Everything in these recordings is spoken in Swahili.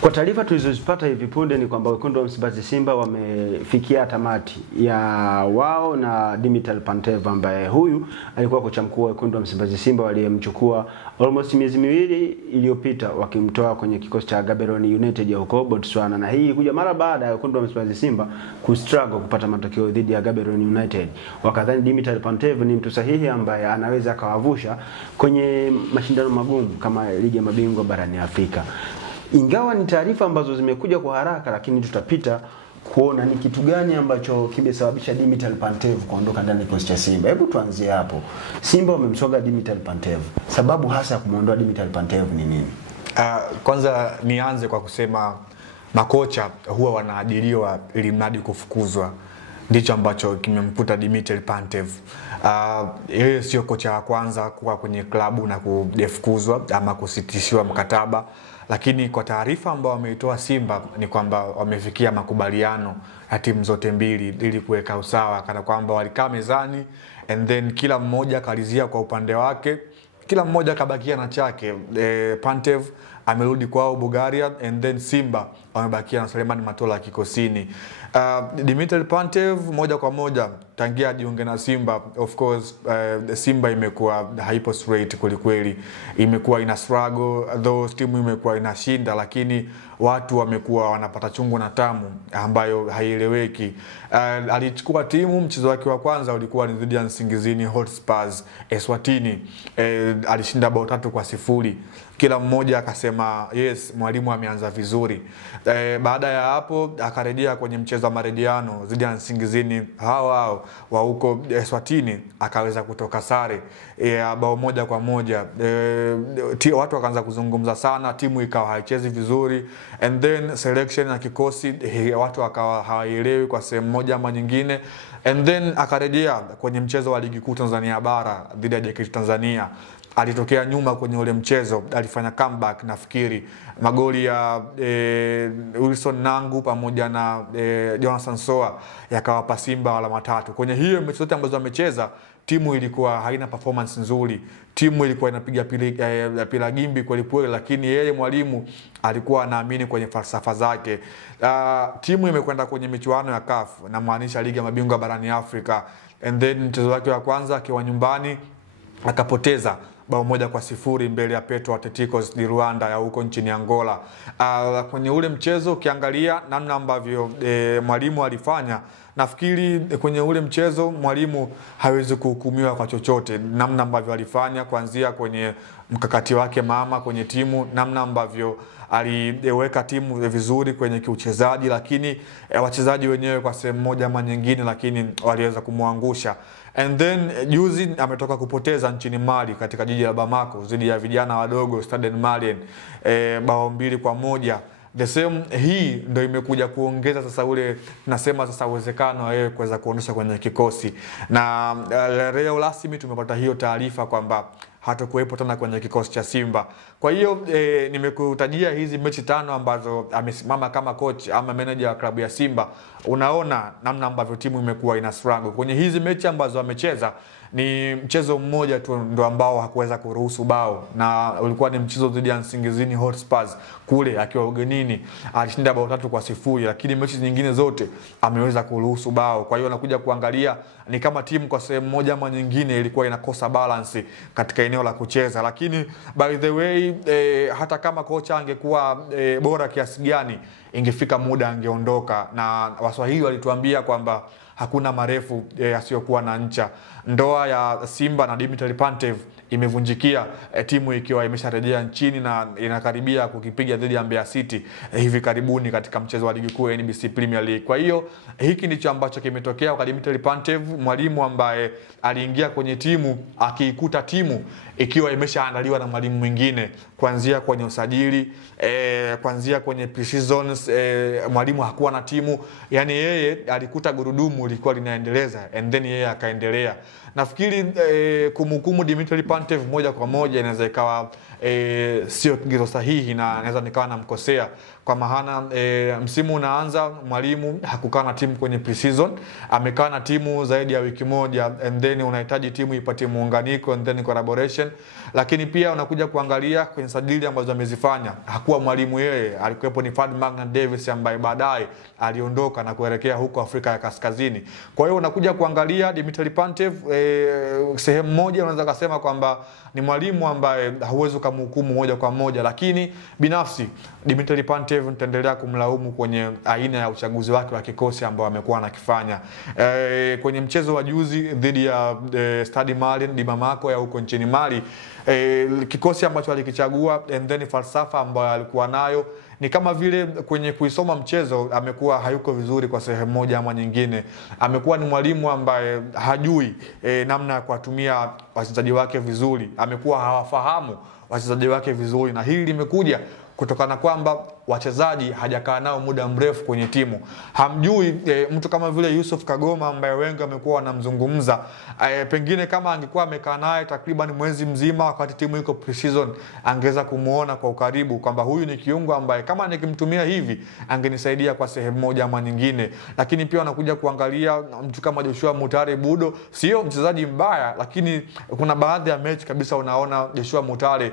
Kwa taarifa tulizozipata hivi punde ni kwamba wekundu wa Msimbazi Simba wamefikia tamati ya wao na Dimitar Pantev, ambaye huyu alikuwa kocha mkuu wa wekundu wa Msimbazi Simba waliyemchukua almost miezi miwili iliyopita wakimtoa kwenye kikosi cha Gaborone United ya huko Botswana, na hii kuja mara baada ya wekundu wa Msimbazi Simba kustruggle kupata matokeo dhidi ya Gaborone United. Wakadhani Dimitar Pantev ni mtu sahihi ambaye anaweza akawavusha kwenye mashindano magumu kama ligi ya mabingwa barani Afrika. Ingawa ni taarifa ambazo zimekuja kwa haraka, lakini tutapita kuona ni kitu gani ambacho kimesababisha Dimitar Pantev kuondoka ndani ya kikosi cha Simba. Hebu tuanzie hapo. Simba wamemsoga Dimitar Pantev. Sababu hasa ya kumuondoa Dimitar Pantev ni nini? Kwanza nianze kwa kusema makocha huwa wanaajiriwa ili mradi kufukuzwa. Ndicho ambacho kimemkuta Dimitar Pantev. Yeye sio kocha wa kwanza kuwa kwenye klabu na kufukuzwa ama kusitishiwa mkataba. Lakini kwa taarifa ambao wameitoa Simba ni kwamba wamefikia makubaliano ya timu zote mbili ili kuweka usawa, kana kwamba walikaa mezani and then kila mmoja kalizia kwa upande wake, kila mmoja kabakia na chake. Pantev amerudi kwao Bulgaria and then Simba wamebakia na Suleiman Matola kikosini. Dimitar Pantev moja kwa moja tangia jiunge na Simba, of course Simba imekuwa hyper straight kweli, imekuwa ina struggle, though timu imekuwa inashinda, lakini watu wamekuwa wanapata chungu na tamu ambayo haieleweki. Alichukua timu, mchezo wake wa kwanza ulikuwa ni dhidi ya Nsingizini Hotspurs Eswatini. Alishinda bao 3-0. Kila mmoja akasema yes, mwalimu ameanza vizuri. Baada ya hapo akarejea kwenye mchezo wa marejeano dhidi ya Nsingizini hao wa huko Eswatini, akaweza kutoka sare bao 1-1. Watu wakaanza kuzungumza sana, timu ikawa haichezi vizuri, and then selection na kikosi watu wakawa hawaelewi kwa sehemu moja ama nyingine, and then akarejea kwenye mchezo wa ligi kuu Tanzania bara dhidi ya JKT Tanzania. Alitokea nyuma kwenye ule mchezo, alifanya comeback, nafikiri magoli ya Wilson Nangu pamoja na Jonathan Soa yakawapa Simba alama 3. Kwenye hiyo mechi zote ambazo amecheza, timu ilikuwa haina performance nzuri. Timu ilikuwa inapiga pila gimbi kweli, lakini yeye mwalimu alikuwa anaamini kwenye falsafa zake. Timu imekwenda kwenye michuano ya CAF, na maanisha ligi ya mabingwa barani Afrika, and then mchezo wake wa kwanza akiwa nyumbani akapoteza bao 1-0 mbele ya Petro Atleticos di Rwanda ya huko nchini Angola. Kwenye ule mchezo ukiangalia namna ambavyo mwalimu alifanya, nafikiri kwenye ule mchezo mwalimu hawezi kuhukumiwa kwa chochote. Namna ambavyo alifanya, kuanzia kwenye mkakati wake mama kwenye timu, namna ambavyo aliweka timu vizuri kwenye kiuchezaji, lakini wachezaji wenyewe kwa sehemu moja ama nyingine, lakini waliweza kumwangusha. And then juzi ametoka kupoteza nchini Mali katika jiji la Bamako dhidi ya vijana wadogo Stade Malien bao 2-1. The same hii ndio imekuja kuongeza sasa ule nasema sasa uwezekano wa yeye kuweza kuondosha kwenye kikosi, na leo rasmi tumepata hiyo taarifa kwamba hatakuwepo tena kwenye kikosi cha Simba. Kwa hiyo nimekutajia hizi mechi 5 ambazo amesimama kama coach ama manager wa klabu ya Simba. Unaona namna ambavyo timu imekuwa ina struggle. Kwenye hizi mechi ambazo amecheza ni mchezo mmoja tu ndo ambao hakuweza kuruhusu bao, na ulikuwa ni mchezo dhidi ya Nsingizini Hotspurs kule akiwa ugenini, alishinda bao 3-0, lakini mechi nyingine zote ameweza kuruhusu bao. Kwa hiyo anakuja kuangalia ni kama timu kwa sehemu moja ama nyingine ilikuwa inakosa balance katika eneo la kucheza. Lakini by the way hata kama kocha angekuwa bora kiasi gani, ingefika muda angeondoka, na Waswahili walituambia kwamba hakuna marefu yasiyokuwa na ncha. Ndoa ya Simba na Dimitar Pantev imevunjikia timu ikiwa imesharejea nchini na inakaribia kukipiga dhidi ya Mbeya City hivi karibuni katika mchezo wa ligi kuu ya NBC Premier League. Kwa hiyo hiki ndicho ambacho kimetokea kwa Dimitar Pantev, mwalimu ambaye aliingia kwenye timu akiikuta timu ikiwa imeshaandaliwa na mwalimu mwingine, kuanzia kwenye usajili, kuanzia kwenye pre-seasons, mwalimu hakuwa na timu, yani yeye alikuta gurudumu lilikuwa linaendeleza and then yeye akaendelea. Nafikiri kumhukumu Dimitar Pantev moja kwa moja inaweza ikawa sio kigezo sahihi na naweza nikawa namkosea. Kwa maana msimu unaanza, mwalimu hakukaa na timu kwenye pre-season, amekaa na timu zaidi ya wiki moja, and then unahitaji timu ipate muunganiko and then collaboration. Lakini pia unakuja kuangalia kwenye sajili ambazo amezifanya, hakuwa mwalimu yeye, alikuwepo ni Fad Magnan Davis ambaye baadaye aliondoka na kuelekea huko Afrika ya Kaskazini. Kwa hiyo unakuja kuangalia Dimitri Pantev, sehemu moja unaweza kusema kwamba ni mwalimu ambaye hauwezi kumhukumu moja kwa moja, lakini binafsi Dimitri Pantev nitaendelea kumlaumu kwenye aina ya uchaguzi wake wa kikosi ambao amekuwa anakifanya. Kwenye mchezo wa juzi dhidi ya Stade Malien di Bamako ya huko nchini Mali, kikosi ambacho alikichagua and then falsafa ambayo alikuwa nayo ni kama vile kwenye kuisoma mchezo amekuwa hayuko vizuri kwa sehemu moja ama nyingine. Amekuwa ni mwalimu ambaye hajui namna ya kuwatumia wachezaji wake vizuri. Amekuwa hawafahamu wachezaji wake vizuri, na hili limekuja kutokana kwamba wachezaji hajakaa nao muda mrefu kwenye timu. Hamjui mtu kama vile Yusuf Kagoma ambaye wengi wamekuwa wanamzungumza. Pengine kama angekuwa amekaa naye takriban mwezi mzima wakati timu iko pre-season, angeweza kumuona kwa ukaribu kwamba huyu ni kiungo ambaye kama nikimtumia hivi angenisaidia kwa sehemu moja ama nyingine. Lakini pia wanakuja kuangalia mtu kama Joshua Mutale Budo, sio mchezaji mbaya, lakini kuna baadhi ya mechi kabisa unaona Joshua Mutale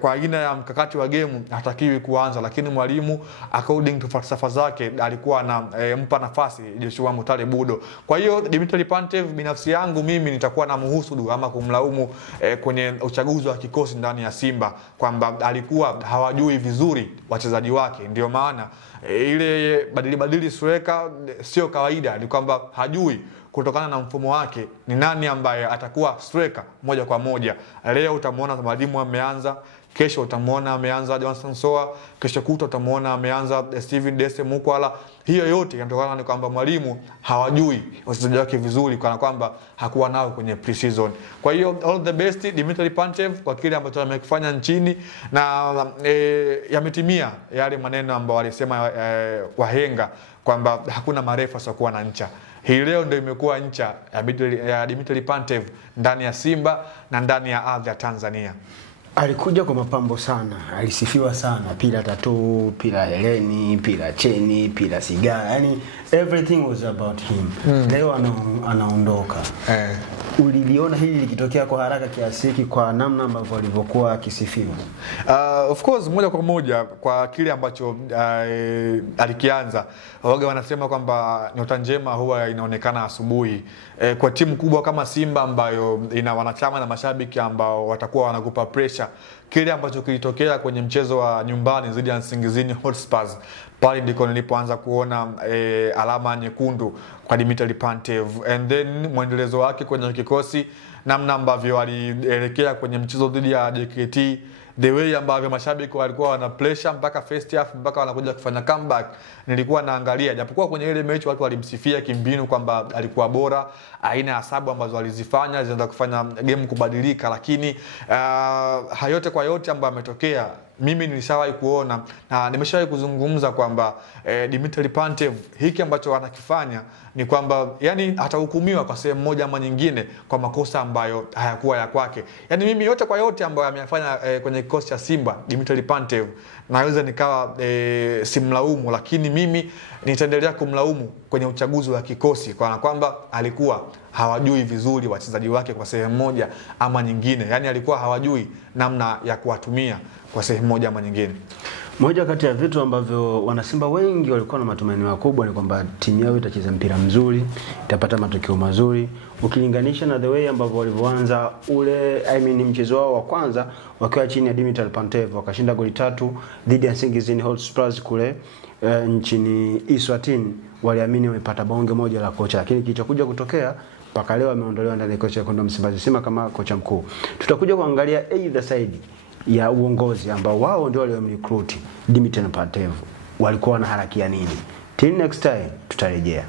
kwa aina ya mkakati wa game hatakiwi kuanza, lakini mwalimu according to falsafa zake alikuwa anampa nafasi Joshua Mutale Budo. Kwa hiyo Dimitri Pantev, binafsi yangu mimi nitakuwa na muhusudu ama kumlaumu kwenye uchaguzi wa kikosi ndani ya Simba kwamba alikuwa hawajui vizuri wachezaji wake. Ndio maana ile badili striker sio kawaida, ni kwamba hajui kutokana na mfumo wake ni nani ambaye atakuwa striker moja kwa moja. Leo utamuona mwalimu ameanza, kesho utamuona ameanza Johnson Soa, kesho kuto utamuona ameanza Steven Dese Mukwala. Hiyo yote inatokana na kwamba mwalimu hawajui wachezaji wake vizuri, kana kwamba hakuwa nao kwenye pre-season. Kwa hiyo all the best Dimitri Pantev kwa kile ambacho amekifanya nchini, na yametimia yale maneno ambayo walisema wahenga kwamba hakuna marefa asiokuwa na ncha. Hii leo ndio imekuwa ncha ya Dimitri Pantev ndani ya Simba na ndani ya ardhi ya Tanzania. Alikuja kwa mapambo sana, alisifiwa sana, pila tattoo, pila heleni, pila cheni, pila sigara, yani everything was about him. Leo anaondoka. Uliliona hili likitokea kwa haraka kiasi hiki kwa namna ambavyo alivyokuwa akisifiwa? Of course moja kwa moja kwa kile ambacho alikianza. Waga wanasema kwamba nyota njema huwa inaonekana asubuhi. Kwa timu kubwa kama Simba ambayo ina wanachama na mashabiki ambao watakuwa wanakupa pressure, kile ambacho kilitokea kwenye mchezo wa nyumbani dhidi ya Nsingizini Hotspurs, pale ndiko nilipoanza kuona alama nyekundu kwa Dimitri Pantev. And then mwendelezo wake kwenye kikosi, namna ambavyo alielekea kwenye mchezo dhidi ya JKT, the way ambavyo mashabiki walikuwa wana pressure mpaka first half mpaka wanakuja kufanya comeback, nilikuwa naangalia. Japokuwa kwenye ile mechi watu walimsifia kimbinu kwamba alikuwa bora, aina ya sababu ambazo alizifanya zinaenda kufanya game kubadilika, lakini hayote kwa yote ambayo ametokea, mimi nilishawahi kuona na nimeshawahi kuzungumza kwamba Dimitri Pantev hiki ambacho anakifanya ni kwamba yani atahukumiwa kwa sehemu moja ama nyingine kwa makosa ambayo hayakuwa ya kwake. Yani mimi yote kwa yote ambayo ameyafanya kwenye kikosi cha Simba Dimitri Pantev, naweza nikawa simlaumu, lakini mimi nitaendelea kumlaumu kwenye uchaguzi wa kikosi kwa kwamba alikuwa hawajui vizuri wachezaji wake kwa sehemu moja ama nyingine. Yani alikuwa hawajui namna ya kuwatumia kwa sehemu moja ama nyingine. Moja kati ya vitu ambavyo wanasimba wengi walikuwa na matumaini makubwa ni kwamba timu yao itacheza mpira mzuri, itapata matokeo mazuri, ukilinganisha na the way ambavyo walivyoanza mchezo wao wa kwanza wakiwa chini ya Dimitri Pantev, wakashinda goli 3 dhidi ya Nsingizini Hotspurs kule nchini Eswatini. Waliamini wamepata bonge moja la kocha, lakini kilichokuja kutokea mpaka leo ameondolewa ndani ya kocha Wekundu wa Msimbazi Simba kama kocha mkuu. Tutakuja kuangalia either side ya uongozi ambao wao ndio waliomrecruit Dimitri Pantev walikuwa na harakia nini. Till next time tutarejea.